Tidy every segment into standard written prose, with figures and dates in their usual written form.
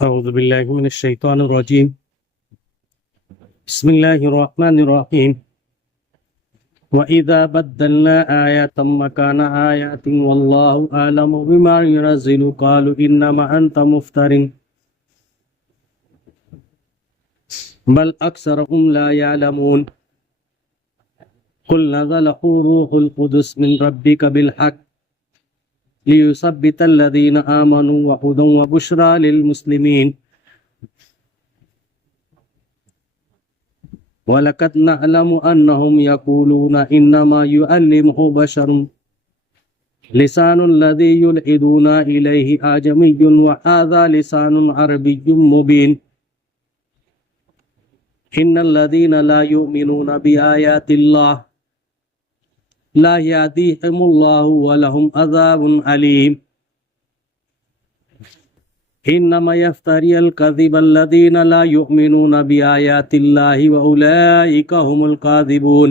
أعوذ بالله من الشيطان الرجيم. بسم الله الرحمن الرحيم. وإذا بدلنا آية مكان آيات والله أعلم بما ينزل قالوا إنما أنت مفتر بل أكثرهم لا يعلمون. قل نزله روح القدس من ربك بالحق ليثبت الذين آمنوا وهدى وبشرى للمسلمين. وَلَقَدْ نَعْلَمُ أَنَّهُمْ يَقُولُونَ إِنَّمَا يُعَلِّمُهُ بَشَرٌ لِسَانُ الَّذِي يُلْحِدُونَ إِلَيْهِ أَعْجَمِيٌّ وَهَذَا لِسَانٌ عَرَبِيٌّ مُبِينٌ. إِنَّ الَّذِينَ لَا يُؤْمِنُونَ بِآيَاتِ اللَّهِ لَا يَهْدِيهِمُ اللَّهُ وَلَهُمْ عَذَابٌ أَلِيمٌ. إنما يفتري الكذب الذين لا يؤمنون بآيات الله وأولئك هم الكاذبون.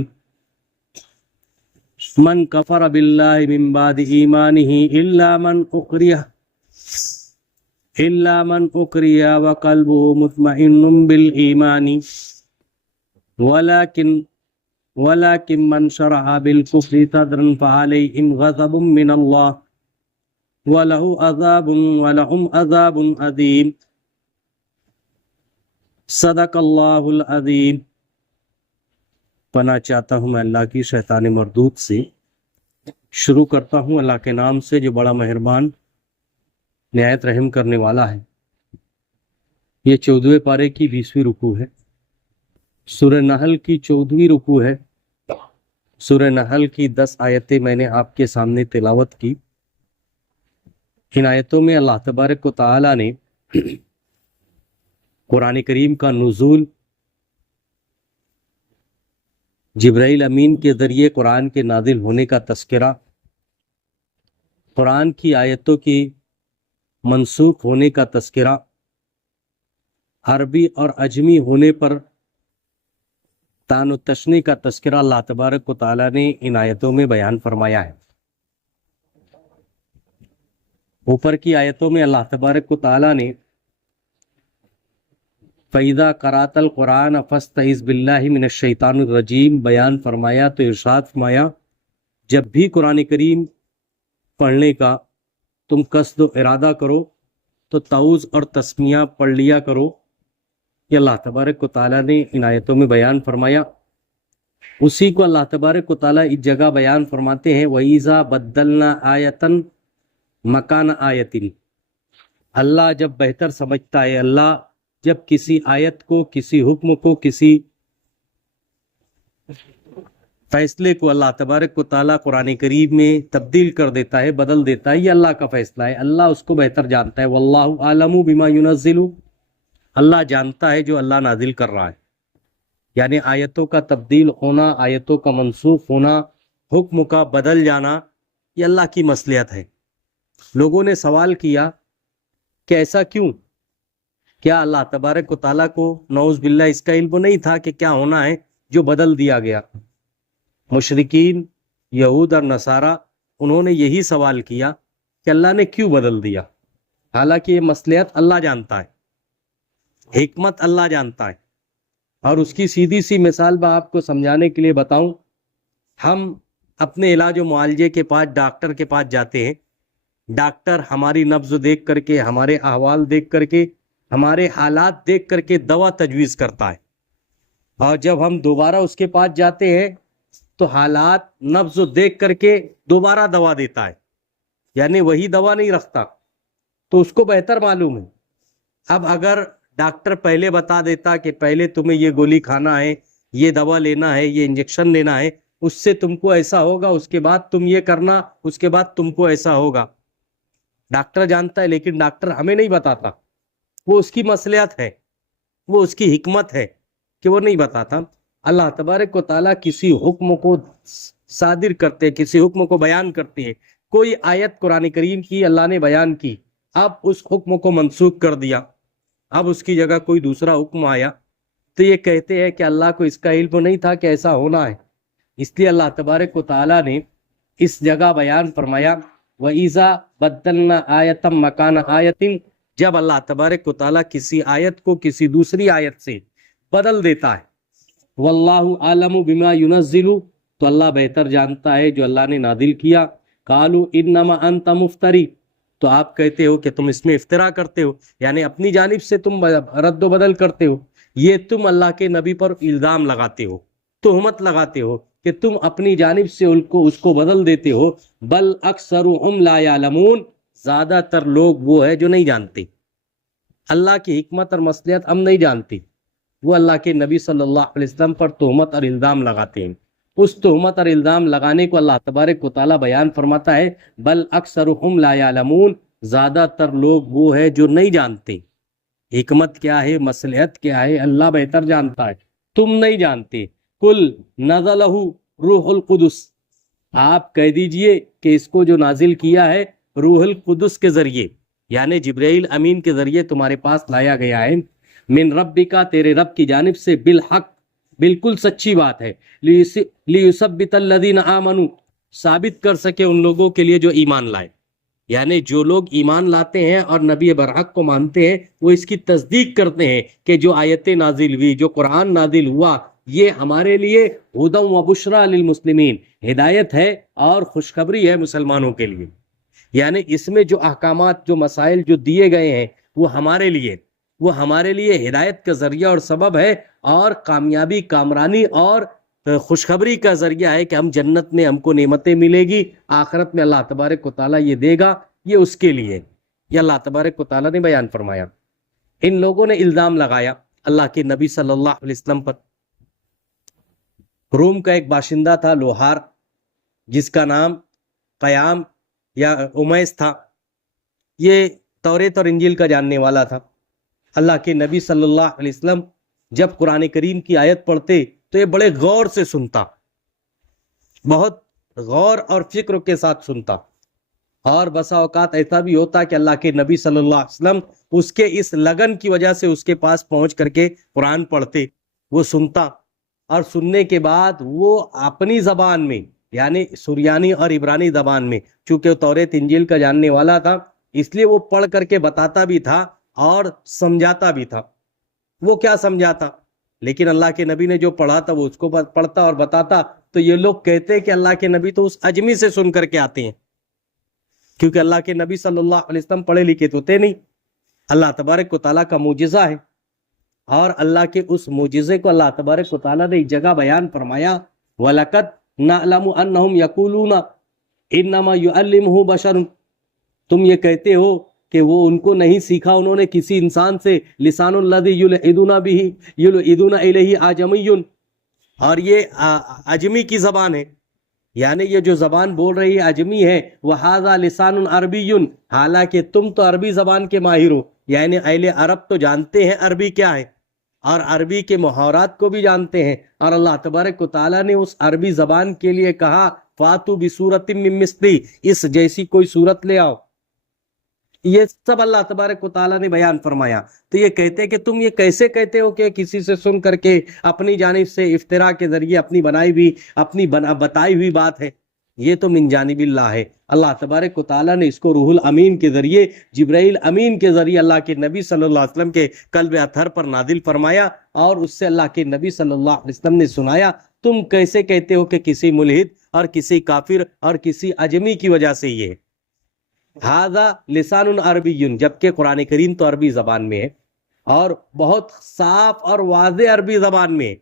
من كفر بالله من بعد إيمانه إلا من أكره وقلبه مطمئن بالإيمان ولكن من شرح بالكفر صدرا فعليهم غضب من الله وَلَهُمْ عَذَابٌ عَظِيمٌ. صدق اللہ العظیم. پناہ چاہتا ہوں میں اللہ کی شیطان مردود سے. شروع کرتا ہوں اللہ کے نام سے جو بڑا مہربان نہایت رحم کرنے والا ہے. یہ 14ویں پارے کی 20ویں رکوع ہے. سورہ نحل کی 14ویں رکوع ہے. سورہ نحل کی 10 آیتیں میں نے آپ کے سامنے تلاوت کی. ان آیتوں میں اللہ تبارک و تعالی نے قرآن کریم کا نزول جبرائیل امین کے ذریعے قرآن کے نازل ہونے کا تذکرہ، قرآن کی آیتوں کی منسوخ ہونے کا تذکرہ، عربی اور عجمی ہونے پر تان و تشنی کا تذکرہ اللہ تبارک و تعالی نے ان آیتوں میں بیان فرمایا ہے. اوپر کی آیتوں میں اللہ تبارک و تعالی نے فَإِذَا قَرَأْتَ الْقُرْآنَ فَاسْتَعِذْ بِاللَّهِ مِنَ الشَّيْطَانِ الرَّجِيمِ بیان فرمایا تو ارشاد فرمایا جب بھی قرآن کریم پڑھنے کا تم قصد و ارادہ کرو تو تعوذ اور تسمیہ پڑھ لیا کرو. یہ اللہ تبارک و تعالی نے ان آیتوں میں بیان فرمایا. اسی کو اللہ تبارک و تعالی اس جگہ بیان فرماتے ہیں وَإِذَا بَدَّلْنَا آیَةً مکان آیتن. اللہ جب بہتر سمجھتا ہے، اللہ جب کسی آیت کو، کسی حکم کو، کسی فیصلے کو اللہ تبارک و تعالیٰ قرآن کریم میں تبدیل کر دیتا ہے، بدل دیتا ہے، یہ اللہ کا فیصلہ ہے. اللہ اس کو بہتر جانتا ہے. واللہ عالم بما ينزل. اللہ جانتا ہے جو اللہ نازل کر رہا ہے. یعنی آیتوں کا تبدیل ہونا، آیتوں کا منسوخ ہونا، حکم کا بدل جانا، یہ اللہ کی مصلحت ہے. لوگوں نے سوال کیا کہ ایسا کیوں؟ کیا اللہ تبارک و تعالیٰ کو نعوذ باللہ اس کا علم نہیں تھا کہ کیا ہونا ہے جو بدل دیا گیا؟ مشرکین یہود اور نصارہ انہوں نے یہی سوال کیا کہ اللہ نے کیوں بدل دیا، حالانکہ یہ مصلحت اللہ جانتا ہے، حکمت اللہ جانتا ہے. اور اس کی سیدھی سی مثال میں آپ کو سمجھانے کے لیے بتاؤں. ہم اپنے علاج و معالجے کے پاس ڈاکٹر کے پاس جاتے ہیں. ڈاکٹر ہماری نبض دیکھ کر کے، ہمارے احوال دیکھ کر کے، ہمارے حالات دیکھ کر کے دوا تجویز کرتا ہے. اور جب ہم دوبارہ اس کے پاس جاتے ہیں تو حالات نبض دیکھ کر کے دوبارہ دوا دیتا ہے. یعنی وہی دوا نہیں رکھتا. تو اس کو بہتر معلوم ہے. اب اگر ڈاکٹر پہلے بتا دیتا کہ پہلے تمہیں یہ گولی کھانا ہے، یہ دوا لینا ہے، یہ انجیکشن لینا ہے، اس سے تم کو ایسا ہوگا، اس کے بعد تم یہ کرنا، اس کے بعد تم کو ایسا ہوگا. ڈاکٹر جانتا ہے، لیکن ڈاکٹر ہمیں نہیں بتاتا. وہ اس کی مصلحت ہے، وہ اس کی حکمت ہے کہ وہ نہیں بتاتا. اللہ تبارک و تعالیٰ کسی حکم کو صادر کرتے، کسی حکم کو بیان کرتے ہیں. کوئی آیت قرآن کریم کی اللہ نے بیان کی، اب اس حکم کو منسوخ کر دیا، اب اس کی جگہ کوئی دوسرا حکم آیا، تو یہ کہتے ہیں کہ اللہ کو اس کا علم نہیں تھا کہ ایسا ہونا ہے. اس لیے اللہ تبارک و تعالیٰ نے اس جگہ بیان فرمایا وَإِذَا بَدَّلْنَا آیَةً مَكَانَ آیَةٍ جب اللہ تبارک و تعالیٰ کسی آیت کو کسی دوسری آیت سے بدل دیتا ہے، واللہ عالم بما ینزل، تو اللہ بہتر جانتا ہے جو اللہ نے نازل کیا. قالوا انما انت مفتری، تو آپ کہتے ہو کہ تم اس میں افترا کرتے ہو، یعنی اپنی جانب سے تم رد و بدل کرتے ہو. یہ تم اللہ کے نبی پر الزام لگاتے ہو، تہمت لگاتے ہو کہ تم اپنی جانب سے اس کو بدل دیتے ہو. بل اکثرهم لا یعلمون، زیادہ تر لوگ وہ ہے جو نہیں جانتے اللہ کی حکمت اور مصلحت، ہم نہیں جانتے. وہ اللہ کے نبی صلی اللہ علیہ وسلم پر تہمت اور الزام لگاتے ہیں. اس تہمت اور الزام لگانے کو اللہ تبارک و تعالیٰ بیان فرماتا ہے بل اکثرهم لا یعلمون، زیادہ تر لوگ وہ ہے جو نہیں جانتے. حکمت کیا ہے، مصلحت کیا ہے، اللہ بہتر جانتا ہے، تم نہیں جانتے. کل نزلہ روح القدس، آپ کہہ دیجئے کہ اس کو جو نازل کیا ہے روح القدس کے ذریعے، یعنی جبرائیل امین کے ذریعے تمہارے پاس لایا گیا ہے. من ربک، تیرے رب کی جانب سے، بالحق، بالکل سچی بات ہے. لیثبت الذین آمنوا، ثابت کر سکے ان لوگوں کے لیے جو ایمان لائے. یعنی جو لوگ ایمان لاتے ہیں اور نبی برحق کو مانتے ہیں، وہ اس کی تصدیق کرتے ہیں کہ جو آیتیں نازل ہوئی، جو قرآن نازل ہوا، یہ ہمارے لیے ہدی و بشریٰ للمسلمین، ہدایت ہے اور خوشخبری ہے مسلمانوں کے لیے. یعنی اس میں جو احکامات، جو مسائل جو دیے گئے ہیں، وہ ہمارے لیے ہدایت کا ذریعہ اور سبب ہے، اور کامیابی، کامرانی اور خوشخبری کا ذریعہ ہے کہ ہم جنت میں ہم کو نعمتیں ملے گی، آخرت میں اللہ تبارک و تعالیٰ یہ دے گا، یہ اس کے لیے. یہ اللہ تبارک و تعالیٰ نے بیان فرمایا. ان لوگوں نے الزام لگایا اللہ کے نبی صلی اللہ علیہ وسلم پر. روم کا ایک باشندہ تھا لوہار، جس کا نام قیام یا امیس تھا. یہ توریت اور انجیل کا جاننے والا تھا. اللہ کے نبی صلی اللہ علیہ وسلم جب قرآن کریم کی آیت پڑھتے تو یہ بڑے غور سے سنتا، بہت غور اور فکر کے ساتھ سنتا. اور بسا اوقات ایسا بھی ہوتا کہ اللہ کے نبی صلی اللہ علیہ وسلم اس کے اس لگن کی وجہ سے اس کے پاس پہنچ کر کے قرآن پڑھتے. وہ سنتا، اور سننے کے بعد وہ اپنی زبان میں، یعنی سریانی اور عبرانی زبان میں، چونکہ وہ توریت انجیل کا جاننے والا تھا، اس لیے وہ پڑھ کر کے بتاتا بھی تھا اور سمجھاتا بھی تھا. وہ کیا سمجھاتا، لیکن اللہ کے نبی نے جو پڑھا تھا وہ اس کو پڑھتا اور بتاتا. تو یہ لوگ کہتے کہ اللہ کے نبی تو اس اجمی سے سن کر کے آتے ہیں، کیونکہ اللہ کے نبی صلی اللہ علیہ وسلم پڑھے لکھے تو تھے نہیں. اللہ تبارک و تعالیٰ کا معجزہ ہے، اور اللہ کے اس معجزے کو اللہ تبارک و تعالیٰ نے ایک جگہ بیان فرمایا وَلَقَدْ نَعْلَمُ أَنَّهُمْ يَقُولُونَ إِنَّمَا يُعَلِّمُهُ بَشَرٌ، تم یہ کہتے ہو کہ وہ ان کو نہیں سیکھا انہوں نے کسی انسان سے. لسان الذی یلحدون بہ یلحدون الیہ اعجمی، اور یہ اجمی کی زبان ہے، یعنی یہ جو زبان بول رہی ہے اجمی ہے. وَهَذَا لِسَانٌ عَرَبِيٌّ، حالانکہ تم تو عربی زبان کے ماہر ہو، یعنی اہل عرب تو جانتے ہیں عربی کیا ہے، اور عربی کے محاورات کو بھی جانتے ہیں. اور اللہ تبارک و تعالیٰ نے اس عربی زبان کے لیے کہا فَاتُوا بِسُورَةٍ مِّن مِّثْلِهِ، اس جیسی کوئی صورت لے آؤ. یہ سب اللہ تبارک و تعالیٰ نے بیان فرمایا. تو یہ کہتے کہ تم یہ کیسے کہتے ہو کہ کسی سے سن کر کے اپنی جانب سے افتراء کے ذریعے اپنی بتائی ہوئی بات ہے. یہ تو من جانب اللہ ہے. اللہ تبارک و تعالیٰ نے اس کو روح الامین کے ذریعے، جبرائیل امین کے ذریعے اللہ کے نبی صلی اللہ علیہ وسلم کے قلب اطہر پر نازل فرمایا، اور اس سے اللہ کے نبی صلی اللہ علیہ وسلم نے سنایا. تم کیسے کہتے ہو کہ کسی ملحد اور کسی کافر اور کسی اجمی کی وجہ سے یہ ہاذا لسان عربی، جبکہ قرآن کریم تو عربی زبان میں ہے، اور بہت صاف اور واضح عربی زبان میں ہے،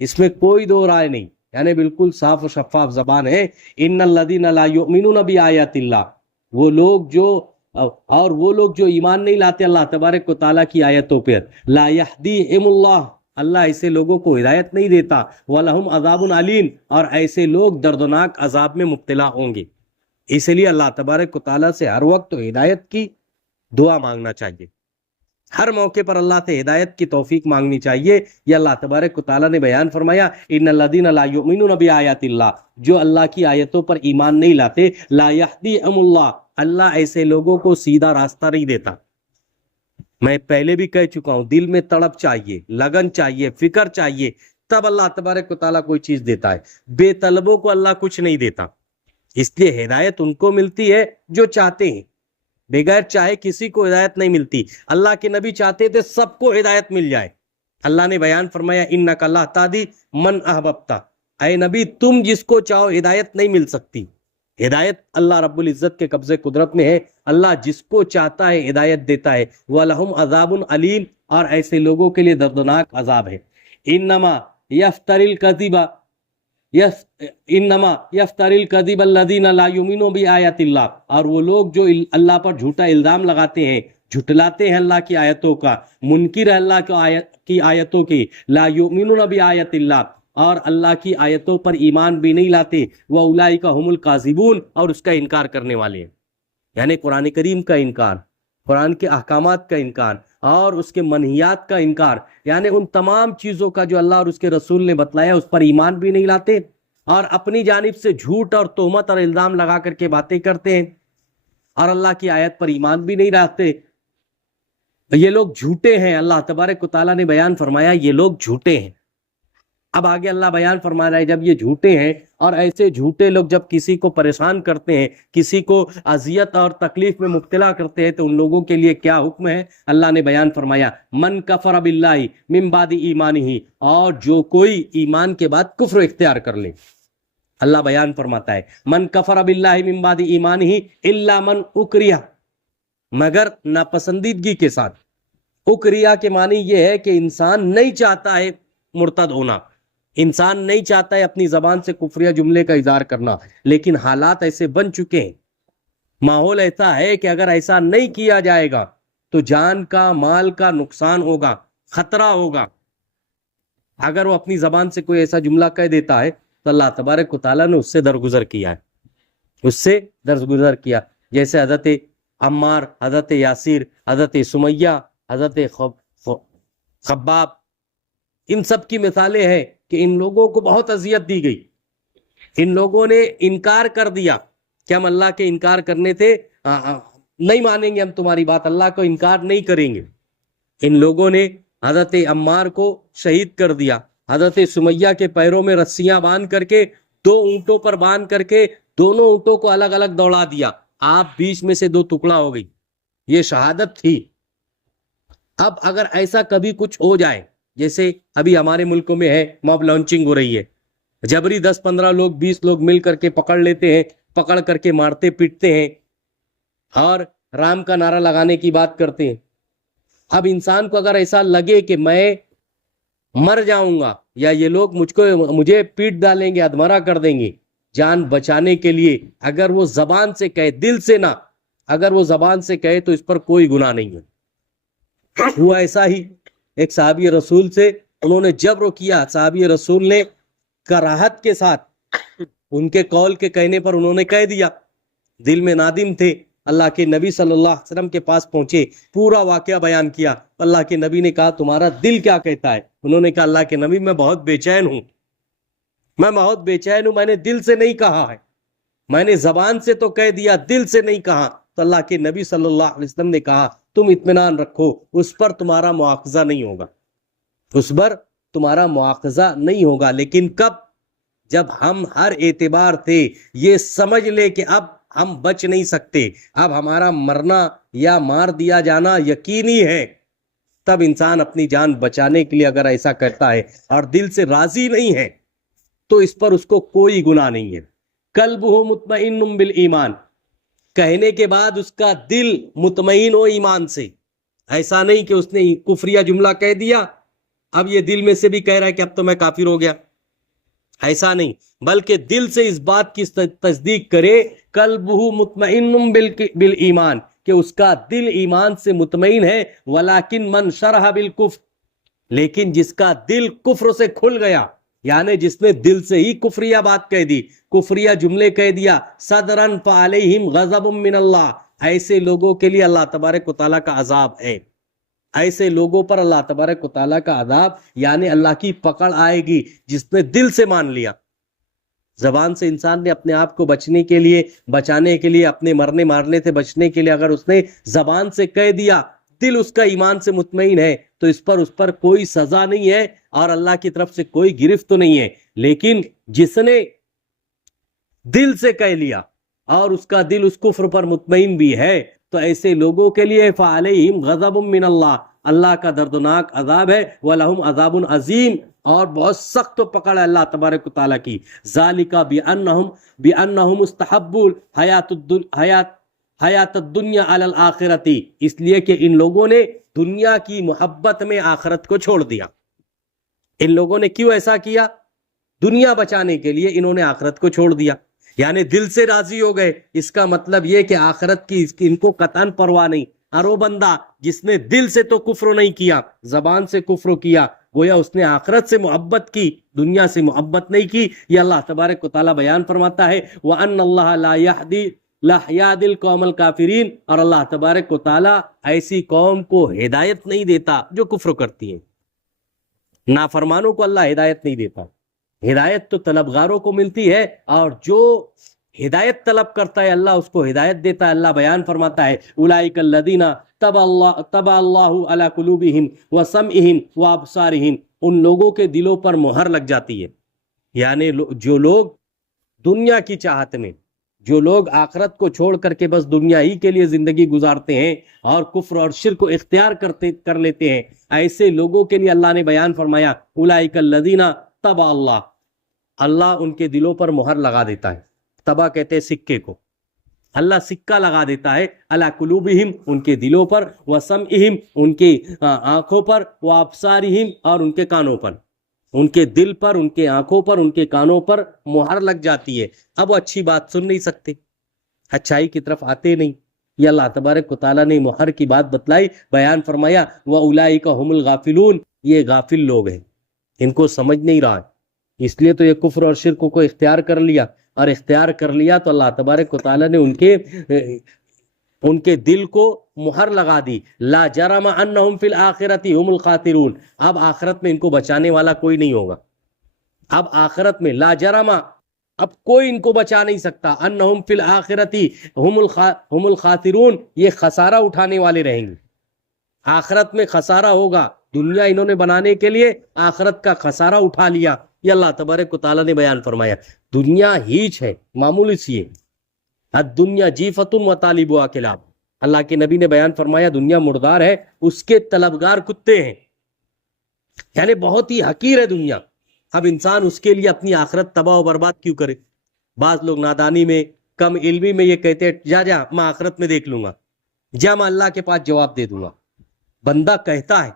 اس میں کوئی دو رائے نہیں، یعنی بالکل صاف و شفاف زبان ہے. ان الذین لا یؤمنون بآیات اللہ، وہ لوگ جو ایمان نہیں لاتے اللہ تبارک و تعالیٰ کی آیتوں پر. لا یہدیہم اللہ، اللہ ایسے لوگوں کو ہدایت نہیں دیتا. وَلَهُمْ عَذَابٌ عَلِيمٌ، اور ایسے لوگ دردناک عذاب میں مبتلا ہوں گے. اس لیے اللہ تبارک و تعالیٰ سے ہر وقت ہدایت کی دعا مانگنا چاہیے، ہر موقع پر اللہ سے ہدایت کی توفیق مانگنی چاہیے. یہ اللہ تبارک و تعالیٰ نے بیان فرمایا ان الذین لا یؤمنون بآیات اللہ، جو اللہ کی آیتوں پر ایمان نہیں لاتے. لا یہدیہم اللہ، اللہ ایسے لوگوں کو سیدھا راستہ نہیں دیتا. میں پہلے بھی کہہ چکا ہوں، دل میں تڑپ چاہیے، لگن چاہیے، فکر چاہیے، تب اللہ تبارک و تعالیٰ کوئی چیز دیتا ہے. بے طلبوں کو اللہ کچھ نہیں دیتا. اس لیے ہدایت ان کو ملتی ہے جو چاہتے ہیں. بغیر چاہے کسی کو ہدایت نہیں ملتی. اللہ کے نبی چاہتے تھے سب کو ہدایت مل جائے. اللہ نے بیان فرمایا انک لا تہدی من احببت، اے نبی تم جس کو چاہو ہدایت نہیں مل سکتی. ہدایت اللہ رب العزت کے قبضے قدرت میں ہے. اللہ جس کو چاہتا ہے ہدایت دیتا ہے. وَلَهُمْ عَذَابٌ عَلِيمٌ، اور ایسے لوگوں کے لیے دردناک عذاب ہے. انما یفتری الکذب الذین لا یؤمنون بآیات اللہ، اور وہ لوگ جو اللہ پر جھوٹا الزام لگاتے ہیں، جھٹلاتے ہیں اللہ کی آیتوں کا، منکر ہے اللہ کی آیتوں کی. لا یؤمنون بآیات اللہ، اور اللہ کی آیتوں پر ایمان بھی نہیں لاتے. وَأُولَئِکَ هُمُ الْکاذبُونَ، اور اس کا انکار کرنے والے ہیں. یعنی قرآن کریم کا انکار، قرآن کے احکامات کا انکار اور اس کے منہیات کا انکار، یعنی ان تمام چیزوں کا جو اللہ اور اس کے رسول نے بتلایا اس پر ایمان بھی نہیں لاتے، اور اپنی جانب سے جھوٹ اور تہمت اور الزام لگا کر کے باتیں کرتے ہیں اور اللہ کی آیت پر ایمان بھی نہیں رکھتے. یہ لوگ جھوٹے ہیں. اللہ تبارک و تعالیٰ نے بیان فرمایا یہ لوگ جھوٹے ہیں. اب آگے اللہ بیان فرما رہا ہے جب یہ جھوٹے ہیں اور ایسے جھوٹے لوگ جب کسی کو پریشان کرتے ہیں، کسی کو اذیت اور تکلیف میں مبتلا کرتے ہیں، تو ان لوگوں کے لیے کیا حکم ہے؟ اللہ نے بیان فرمایا من کفر باللہ من بعد ایمانہ، اور جو کوئی ایمان کے بعد کفر اختیار کر لے. اللہ بیان فرماتا ہے من کفر باللہ من بعد ایمانہ الا من اکریہ، مگر ناپسندیدگی کے ساتھ. اکریہ کے معنی یہ ہے کہ انسان نہیں چاہتا ہے مرتد ہونا، انسان نہیں چاہتا ہے اپنی زبان سے کفریہ جملے کا اظہار کرنا، لیکن حالات ایسے بن چکے ہیں، ماحول ایسا ہے کہ اگر ایسا نہیں کیا جائے گا تو جان کا مال کا نقصان ہوگا، خطرہ ہوگا. اگر وہ اپنی زبان سے کوئی ایسا جملہ کہہ دیتا ہے تو اللہ تبارک و تعالیٰ نے اس سے درگزر کیا ہے، اس سے درگزر کیا. جیسے حضرت عمار، حضرت یاسر، حضرت سمیہ، حضرت خباب، ان سب کی مثالیں ہیں کہ ان لوگوں کو بہت اذیت دی گئی. ان لوگوں نے انکار کر دیا کہ ہم اللہ کے انکار کرنے تھے، نہیں مانیں گے ہم تمہاری بات، اللہ کو انکار نہیں کریں گے. ان لوگوں نے حضرت عمار کو شہید کر دیا. حضرت سمیہ کے پیروں میں رسیاں باندھ کر کے 2 اونٹوں پر باندھ کر کے دونوں اونٹوں کو الگ الگ دوڑا دیا. آپ بیچ میں سے 2 ٹکڑا ہو گئی. یہ شہادت تھی. اب اگر ایسا کبھی کچھ ہو جائے، جیسے ابھی ہمارے ملکوں میں ہے موب لانچنگ ہو رہی ہے، جبری 10-15 لوگ 20 لوگ مل کر کے پکڑ لیتے ہیں، پکڑ کر کے مارتے پیٹتے ہیں اور رام کا نعرہ لگانے کی بات کرتے ہیں. اب انسان کو اگر ایسا لگے کہ میں مر جاؤں گا یا یہ لوگ مجھے پیٹ ڈالیں گے، ادمرا کر دیں گے، جان بچانے کے لیے اگر وہ زبان سے کہے، دل سے نہ، اگر وہ زبان سے کہے تو اس پر کوئی گناہ نہیں ہے. ہوا ایسا ہی ایک صحابی رسول سے، انہوں نے جبر کیا. صحابی رسول نے کراہت کے ساتھ ان کے قول کے کہنے پر انہوں نے کہہ دیا، دل میں نادم تھے. اللہ کے نبی صلی اللہ علیہ وسلم کے پاس پہنچے، پورا واقعہ بیان کیا. اللہ کے نبی نے کہا تمہارا دل کیا کہتا ہے؟ انہوں نے کہا اللہ کے نبی میں بہت بے چین ہوں، میں بہت بے چین ہوں، میں نے دل سے نہیں کہا ہے، میں نے زبان سے تو کہہ دیا، دل سے نہیں کہا. تو اللہ کے نبی صلی اللہ علیہ وسلم نے کہا تم اطمینان رکھو، اس پر تمہارا مواخذہ نہیں ہوگا، اس پر تمہارا مواخذہ نہیں ہوگا. لیکن کب؟ جب ہم ہر اعتبار سے یہ سمجھ لے کہ اب ہم بچ نہیں سکتے، اب ہمارا مرنا یا مار دیا جانا یقینی ہے، تب انسان اپنی جان بچانے کے لیے اگر ایسا کرتا ہے اور دل سے راضی نہیں ہے تو اس پر اس کو کوئی گناہ نہیں ہے. قلبہ مطمئن بالایمان، کہنے کے بعد اس کا دل مطمئن ہو ایمان سے. ایسا نہیں کہ اس نے کفریہ جملہ کہہ دیا اب یہ دل میں سے بھی کہہ رہا ہے کہ اب تو میں کافر ہو گیا، ایسا نہیں، بلکہ دل سے اس بات کی تصدیق کرے قلبہ مطمئن بالایمان، کہ اس کا دل ایمان سے مطمئن ہے. ولیکن من شرح بالکفر، لیکن جس کا دل کفر سے کھل گیا، یعنی جس نے دل سے ہی کفریہ بات کہہ دی، کفریہ جملے کہہ دیا، صدرن فعلیہم غضب من اللہ، ایسے لوگوں کے لیے اللہ تبارک و تعالیٰ کا عذاب ہے. ایسے لوگوں پر اللہ تبارک و تعالیٰ کا عذاب، یعنی اللہ کی پکڑ آئے گی جس نے دل سے مان لیا. زبان سے انسان نے اپنے آپ کو بچنے کے لیے، بچانے کے لیے، اپنے مرنے مارنے سے بچنے کے لیے اگر اس نے زبان سے کہہ دیا، دل اس کا ایمان سے مطمئن ہے، تو اس پر کوئی سزا نہیں ہے اور اللہ کی طرف سے کوئی گرفت تو نہیں ہے. لیکن جس نے دل سے کہہ لیا اور اس کا دل اس کفر پر مطمئن بھی ہے، تو ایسے لوگوں کے لیے فعلیہم غضب من اللہ، اللہ کا دردناک عذاب ہے، وَلَهُمْ عَذَابٌ عظیم، اور بہت سخت پکڑ ہے اللہ تبارک و تعالیٰ کی۔ ذالک بِأَنَّهُمْ اسْتَحَبُّوا حیات الدنیا علی الآخرۃ، اس لیے کہ ان لوگوں نے دنیا کی محبت میں آخرت کو چھوڑ دیا۔ ان لوگوں نے کیوں ایسا کیا؟ دنیا بچانے کے لیے انہوں نے آخرت کو چھوڑ دیا، یعنی دل سے راضی ہو گئے۔ اس کا مطلب یہ کہ آخرت کی ان کو قطعاً پرواہ نہیں۔ اور وہ بندہ جس نے دل سے تو کفر نہیں کیا، زبان سے کفر کیا، گویا اس نے آخرت سے محبت کی، دنیا سے محبت نہیں کی۔ یہ اللہ تبارک و تعالیٰ بیان فرماتا ہے وَأَنَّ اللَّهَ لَا يَهْدِي الْقَوْمَ الْكَافِرِينَ، اور اللہ تبارک و تعالیٰ ایسی قوم کو ہدایت نہیں دیتا جو کفر کرتی ہے۔ نافرمانوں کو اللہ ہدایت نہیں دیتا، ہدایت تو طلبگاروں کو ملتی ہے، اور جو ہدایت طلب کرتا ہے اللہ اس کو ہدایت دیتا ہے۔ اللہ بیان فرماتا ہے اولئک الذین طبع اللہ علی قلوبہم وسمعہم وابصارہم، ان لوگوں کے دلوں پر مہر لگ جاتی ہے، یعنی جو لوگ دنیا کی چاہت میں، جو لوگ آخرت کو چھوڑ کر کے بس دنیا ہی کے لیے زندگی گزارتے ہیں اور کفر اور شرک کو اختیار کر لیتے ہیں، ایسے لوگوں کے لیے اللہ نے بیان فرمایا اولئک الذین طبع اللہ ان کے دلوں پر مہر لگا دیتا ہے۔ طبع کہتے ہیں سکے کو، اللہ سکہ لگا دیتا ہے علی قلوبہم ان کے دلوں پر، وسمعہم ان کی آنکھوں پر، وابصارہم اور ان کے کانوں پر، ان کے دل پر، ان کے آنکھوں پر، ان کے کانوں پر مہر لگ جاتی ہے۔ اب وہ اچھی بات سن نہیں سکتے، اچھائی کی طرف آتے نہیں۔ یہ اللہ تبارک و تعالیٰ نے مہر کی بات بتلائی، بیان فرمایا وَأُولَئِكَ هُمُ الْغَافِلُونَ، یہ غافل لوگ ہیں، ان کو سمجھ نہیں رہا ہے، اس لیے تو یہ کفر اور شرک کو اختیار کر لیا، اور اختیار کر لیا تو اللہ تبارک و تعالیٰ نے ان کے دل کو مہر لگا دی۔ لا جرم انہم فی الآخرۃ هم الخاسرون، اب آخرت میں ان کو بچانے والا کوئی نہیں ہوگا۔ اب آخرت میں لا جرم، اب کوئی ان کو بچا نہیں سکتا، انہم فی الآخرۃ هم الخاسرون، یہ خسارہ اٹھانے والے رہیں گے۔ آخرت میں خسارہ ہوگا، دنیا انہوں نے بنانے کے لیے آخرت کا خسارہ اٹھا لیا۔ یہ اللہ تبارک و تعالیٰ نے بیان فرمایا۔ دنیا ہیچ ہے، معمولی سی ہے، الدنیا جیفۃ و طالبها کلاب، اللہ کے نبی نے بیان فرمایا دنیا مردار ہے، اس کے طلبگار کتے ہیں، یعنی بہت ہی حقیر ہے دنیا۔ اب انسان اس کے لیے اپنی آخرت تباہ و برباد کیوں کرے؟ بعض لوگ نادانی میں، کم علمی میں یہ کہتے ہیں جا میں آخرت میں دیکھ لوں گا، جا میں اللہ کے پاس جواب دے دوں گا۔ بندہ کہتا ہے،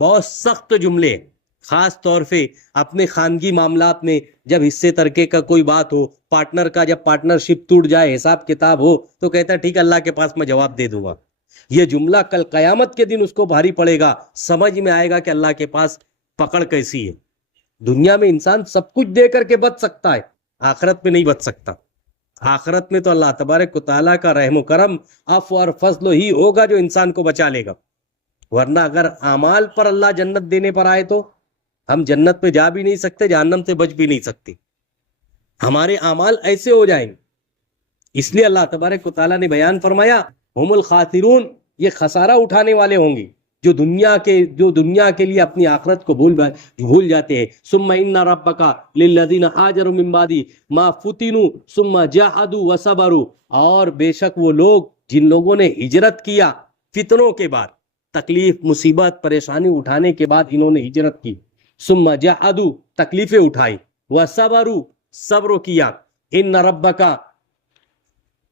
بہت سخت جملے، خاص طور پہ اپنے خانگی معاملات میں جب حصے ترکے کا کوئی بات ہو، پارٹنر کا جب پارٹنرشپ ٹوٹ جائے، حساب کتاب ہو، تو کہتا ہے ٹھیک ہے اللہ کے پاس میں جواب دے دوں گا۔ یہ جملہ کل قیامت کے دن اس کو بھاری پڑے گا، سمجھ میں آئے گا کہ اللہ کے پاس پکڑ کیسی ہے۔ دنیا میں انسان سب کچھ دے کر کے بچ سکتا ہے، آخرت میں نہیں بچ سکتا۔ آخرت میں تو اللہ تبارک و تعالیٰ کا رحم و کرم، عفو اور فضل ہی ہوگا جو انسان کو بچا لے گا، ورنہ اگر اعمال پر اللہ جنت دینے پر آئے تو ہم جنت میں جا بھی نہیں سکتے، جہنم سے بچ بھی نہیں سکتے، ہمارے اعمال ایسے ہو جائیں گے۔ اس لیے اللہ تبارک و تعالیٰ نے بیان فرمایا ہم الخاسرون، یہ خسارہ اٹھانے والے ہوں گے جو دنیا کے لیے اپنی آخرت کو بھول جاتے ہیں۔ ثم ان ربک للذین ہاجروا من بعد ما فتنوا ثم جاہدوا وصبروا، اور بے شک وہ لوگ جن لوگوں نے ہجرت کیا فتنوں کے بعد، تکلیف مصیبت پریشانی اٹھانے کے بعد انہوں نے ہجرت کی، ثم جاہدوا تکلیفیں اٹھائی، وصبروا صبر کیا، ان ربک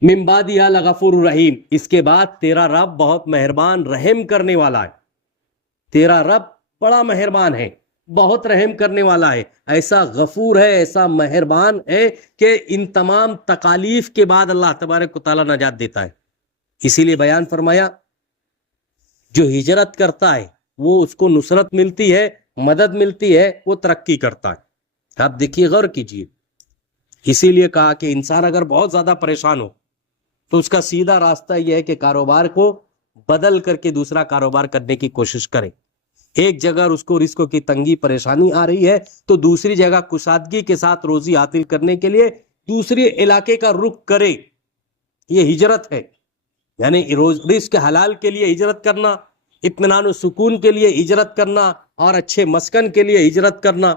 من بعدها لغفور رحیم، اس کے بعد تیرا رب بہت مہربان رحم کرنے والا ہے، تیرا رب بڑا مہربان ہے، بہت رحم کرنے والا ہے، ایسا غفور ہے، ایسا مہربان ہے کہ ان تمام تکالیف کے بعد اللہ تبارک و تعالیٰ نجات دیتا ہے۔ اسی لیے بیان فرمایا جو ہجرت کرتا ہے وہ اس کو نصرت ملتی ہے، مدد ملتی ہے، وہ ترقی کرتا ہے۔ آپ دیکھیے، غور کیجیے، اسی لیے کہا کہ انسان اگر بہت زیادہ پریشان ہو تو اس کا سیدھا راستہ یہ ہے کہ کاروبار کو بدل کر کے دوسرا کاروبار کرنے کی کوشش کرے۔ ایک جگہ اس کو رزق کی تنگی پریشانی آ رہی ہے تو دوسری جگہ کشادگی کے ساتھ روزی حاصل کرنے کے لیے دوسری علاقے کا رخ کرے، یہ ہجرت ہے۔ یعنی رزق حلال کے لیے ہجرت کرنا، اطمینان و سکون کے لیے ہجرت کرنا، اور اچھے مسکن کے لیے ہجرت کرنا،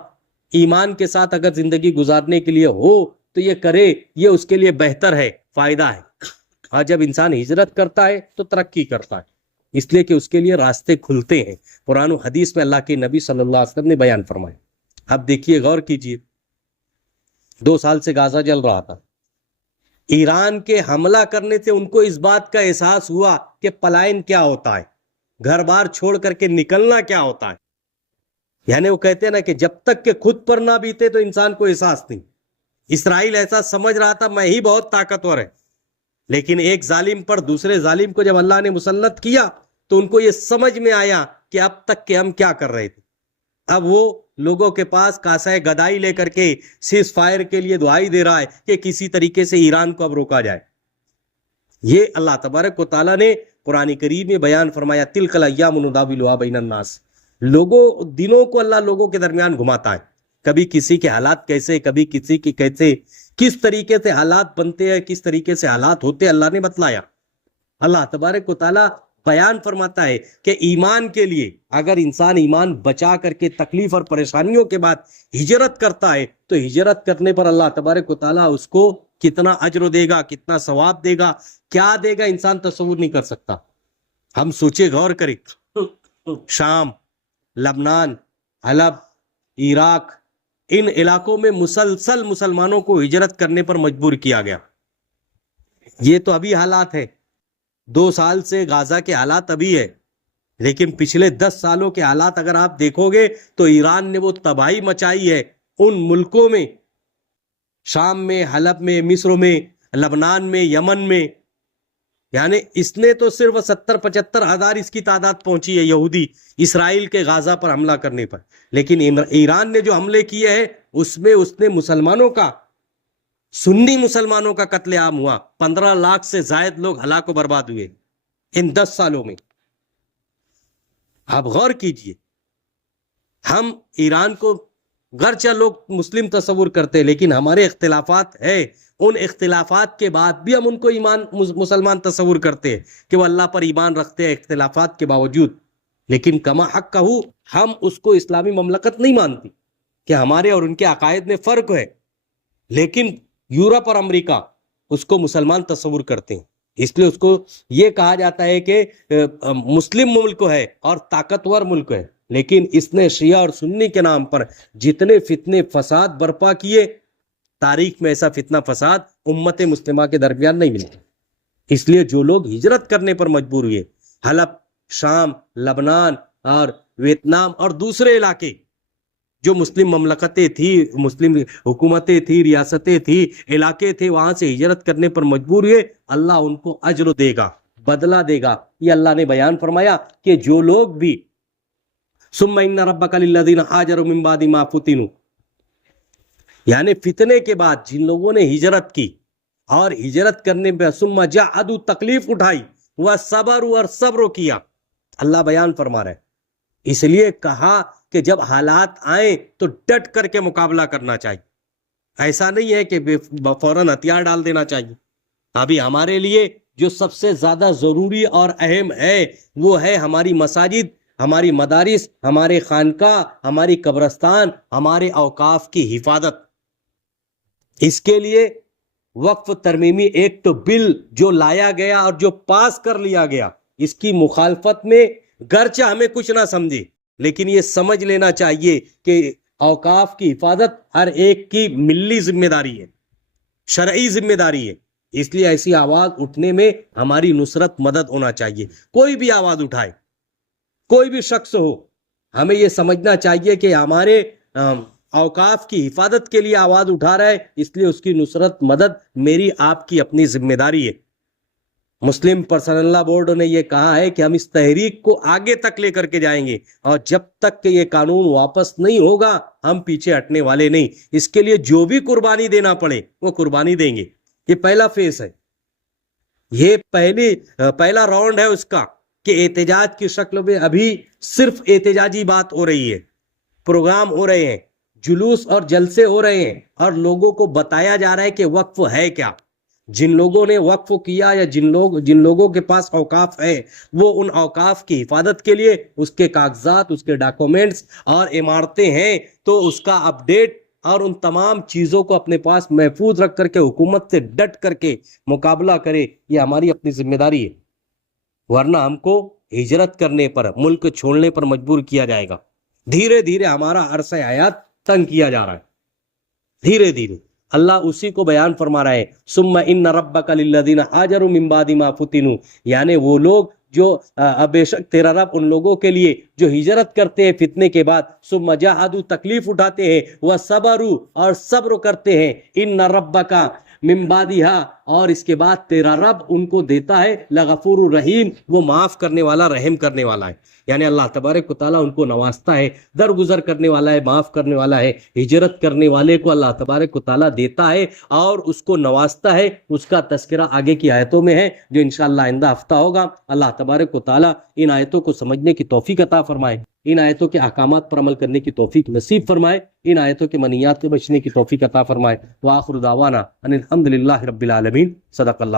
ایمان کے ساتھ اگر زندگی گزارنے کے لیے ہو تو یہ کرے، یہ اس کے لیے بہتر ہے، فائدہ ہے۔ اور جب انسان ہجرت کرتا ہے تو ترقی کرتا ہے، اس لیے کہ اس کے لیے راستے کھلتے ہیں۔ قرآن و حدیث میں اللہ کے نبی صلی اللہ علیہ وسلم نے بیان فرمایا۔ اب دیکھیے، غور کیجئے، 2 سال سے غزہ جل رہا تھا، ایران کے حملہ کرنے سے ان کو اس بات کا احساس ہوا کہ پلائن کیا ہوتا ہے، گھر بار چھوڑ کر کے نکلنا کیا ہوتا ہے۔ یعنی وہ کہتے ہیں نا کہ جب تک کہ خود پر نہ بیتے تو انسان کو احساس نہیں۔ اسرائیل ایسا سمجھ رہا تھا میں ہی بہت طاقتور ہے، لیکن ایک ظالم پر دوسرے ظالم کو جب اللہ نے مسلط کیا تو ان کو یہ سمجھ میں آیا کہ اب تک کہ ہم کیا کر رہے تھے۔ اب وہ لوگوں کے پاس کاسہ گدائی لے کر کے سیز فائر کے لیے دعائی دے رہا ہے کہ کسی طریقے سے ایران کو اب روکا جائے۔ یہ اللہ تبارک و تعالیٰ نے قرآن کریم میں بیان فرمایا، تلک الایام نداولها بین الناس، لوگوں دنوں کو اللہ لوگوں کے درمیان گھماتا ہے، کبھی کسی کے حالات کیسے، کبھی کسی کے کیسے، کس طریقے سے حالات بنتے ہیں، کس طریقے سے حالات ہوتے اللہ نے بتلایا۔ اللہ تبارک و تعالیٰ بیان فرماتا ہے کہ ایمان کے لیے اگر انسان ایمان بچا کر کے تکلیف اور پریشانیوں کے بعد ہجرت کرتا ہے تو ہجرت کرنے پر اللہ تبارک و تعالیٰ اس کو کتنا اجر دے گا، کتنا ثواب دے گا، کیا دے گا، انسان تصور نہیں کر سکتا۔ ہم سوچے، غور کریں، شام، لبنان، حلب، عراق، ان علاقوں میں مسلسل مسلمانوں کو ہجرت کرنے پر مجبور کیا گیا۔ یہ تو ابھی حالات ہے، 2 سال سے غزہ کے حالات ابھی ہے، لیکن پچھلے 10 سالوں کے حالات اگر آپ دیکھو گے تو ایران نے وہ تباہی مچائی ہے ان ملکوں میں، شام میں، حلب میں، مصر میں، لبنان میں، یمن میں۔ یعنی اس نے تو صرف 70-75 ہزار اس کی تعداد پہنچی ہے یہودی اسرائیل کے غزہ پر حملہ کرنے پر، لیکن ایران نے جو حملے کیے ہیں اس میں اس نے مسلمانوں کا، سنی مسلمانوں کا قتل عام ہوا، 15 لاکھ سے زائد لوگ ہلاک و برباد ہوئے ان 10 سالوں میں۔ آپ غور کیجئے، ہم ایران کو گرچہ لوگ مسلم تصور کرتے لیکن ہمارے اختلافات ہے، ان اختلافات کے بعد بھی ہم ان کو ایمان مسلمان تصور کرتے ہیں کہ وہ اللہ پر ایمان رکھتے ہیں اختلافات کے باوجود، لیکن کما حق کہو ہم اس کو اسلامی مملکت نہیں مانتی کہ ہمارے اور ان کے عقائد میں فرق ہے، لیکن یورپ اور امریکہ اس کو مسلمان تصور کرتے ہیں، اس لیے اس کو یہ کہا جاتا ہے کہ مسلم ملک ہے اور طاقتور ملک ہے، لیکن اس نے شیعہ اور سنی کے نام پر جتنے فتنے فساد برپا کیے، تاریخ میں ایسا فتنہ فساد امت مسلمہ کے درمیان نہیں ملتا۔ اس لیے جو لوگ ہجرت کرنے پر مجبور ہوئے، حلب، شام، لبنان اور ویتنام اور دوسرے علاقے جو مسلم مملکتیں تھی، مسلم حکومتیں تھی، ریاستیں تھی، علاقے تھے، وہاں سے ہجرت کرنے پر مجبور ہوئے، اللہ ان کو اجر دے گا، بدلہ دے گا۔ یہ اللہ نے بیان فرمایا کہ جو لوگ بھی ثم ان ربک للذین ہاجروا من بعد ما فتنوا، یعنی فتنے کے بعد جن لوگوں نے ہجرت کی اور ہجرت کرنے پہ ثم جاہدوا، تکلیف اٹھائی، وصبروا، اور صبر کیا، اللہ بیان فرما رہا ہے۔ اس لیے کہا کہ جب حالات آئیں تو ڈٹ کر کے مقابلہ کرنا چاہیے، ایسا نہیں ہے کہ فوراً ہتھیار ڈال دینا چاہیے۔ ابھی ہمارے لیے جو سب سے زیادہ ضروری اور اہم ہے وہ ہے ہماری مساجد، ہماری مدارس، ہمارے خانقاہ، ہماری قبرستان، ہمارے اوقاف کی حفاظت۔ اس کے لیے وقف ترمیمی ایک تو بل جو لایا گیا اور جو پاس کر لیا گیا، اس کی مخالفت میں گرچہ ہمیں کچھ نہ سمجھے لیکن یہ سمجھ لینا چاہیے کہ اوقاف کی حفاظت ہر ایک کی ملی ذمہ داری ہے، شرعی ذمہ داری ہے۔ اس لیے ایسی آواز اٹھنے میں ہماری نصرت مدد ہونا چاہیے۔ کوئی بھی آواز اٹھائے، کوئی بھی شخص ہو، ہمیں یہ سمجھنا چاہیے کہ ہمارے اوقاف کی حفاظت کے لیے آواز اٹھا رہا ہے، اس لیے اس کی نصرت مدد میری آپ کی اپنی ذمہ داری ہے۔ مسلم پرسنل لا بورڈ نے یہ کہا ہے کہ ہم اس تحریک کو آگے تک لے کر کے جائیں گے، اور جب تک کہ یہ قانون واپس نہیں ہوگا ہم پیچھے ہٹنے والے نہیں۔ اس کے لیے جو بھی قربانی دینا پڑے وہ قربانی دیں گے۔ یہ پہلا فیز ہے، یہ پہلا راؤنڈ ہے اس کا، کہ احتجاج کی شکل میں ابھی صرف احتجاجی بات ہو رہی ہے، پروگرام ہو رہے ہیں، جلوس اور جلسے ہو رہے ہیں، اور لوگوں کو بتایا جا رہا ہے کہ وقف ہے کیا۔ جن لوگوں نے وقف کیا یا جن لوگوں کے پاس اوقاف ہے وہ ان اوقاف کی حفاظت کے لیے اس کے کاغذات، اس کے ڈاکومنٹس اور عمارتیں ہیں تو اس کا اپڈیٹ اور ان تمام چیزوں کو اپنے پاس محفوظ رکھ کر کے حکومت سے ڈٹ کر کے مقابلہ کرے، یہ ہماری اپنی ذمہ داری ہے، ورنہ ہم کو ہجرت کرنے پر، ملک چھوڑنے پر مجبور کیا جائے گا۔ دھیرے دھیرے ہمارا عرصہ حیات تنگ کیا جا رہا ہے، دھیرے دھیرے۔ اللہ اسی کو بیان فرما رہا ہے، ثم ان ربک للذین ہاجروا من بعد ما فتنوا، یعنی وہ لوگ جو بے شک تیرا رب ان لوگوں کے لیے جو ہجرت کرتے ہیں فتنے کے بعد، ثم جاہدوا تکلیف اٹھاتے ہیں، وصبروا اور صبر کرتے ہیں، ان ربک من بعدہا، اور اس کے بعد تیرا رب ان کو دیتا ہے لغفور الرحیم، وہ معاف کرنے والا، رحم کرنے والا ہے۔ یعنی اللہ تبارک و تعالیٰ ان کو نوازتا ہے، درگزر کرنے والا ہے، معاف کرنے والا ہے۔ ہجرت کرنے والے کو اللہ تبارک و تعالیٰ دیتا ہے اور اس کو نوازتا ہے، اس کا تذکرہ آگے کی آیتوں میں ہے جو انشاءاللہ آئندہ ہفتہ ہوگا۔ اللہ تبارک و تعالیٰ ان آیتوں کو سمجھنے کی توفیق عطا فرمائے، ان آیتوں کے احکامات پر عمل کرنے کی توفیق نصیب فرمائے، ان آیتوں کے منیات سے بچنے کی توفیق عطا فرمائے۔ وآخر دعوانا ان الحمدللہ رب العالمین۔ صدق اللہ۔